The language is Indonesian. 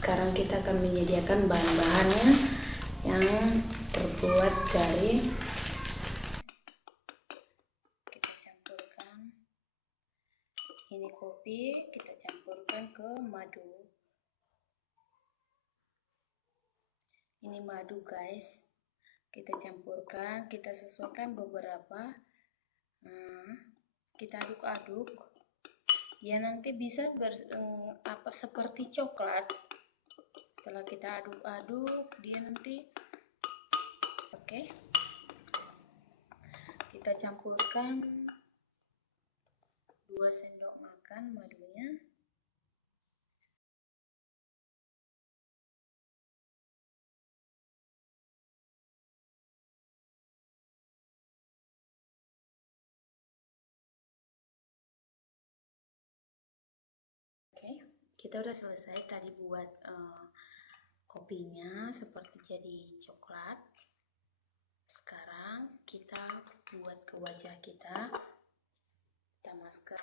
Sekarang kita akan menyediakan bahan-bahannya yang terbuat dari, kita campurkan ini kopi, kita campurkan ke madu. Ini madu guys, kita campurkan, kita sesuaikan beberapa. Kita aduk-aduk, dia nanti bisa seperti coklat. Setelah kita aduk-aduk, dia nanti oke. Kita campurkan 2 sendok makan madunya. Oke, kita udah selesai tadi buat kopinya seperti jadi coklat. Sekarang kita buat ke wajah kita masker.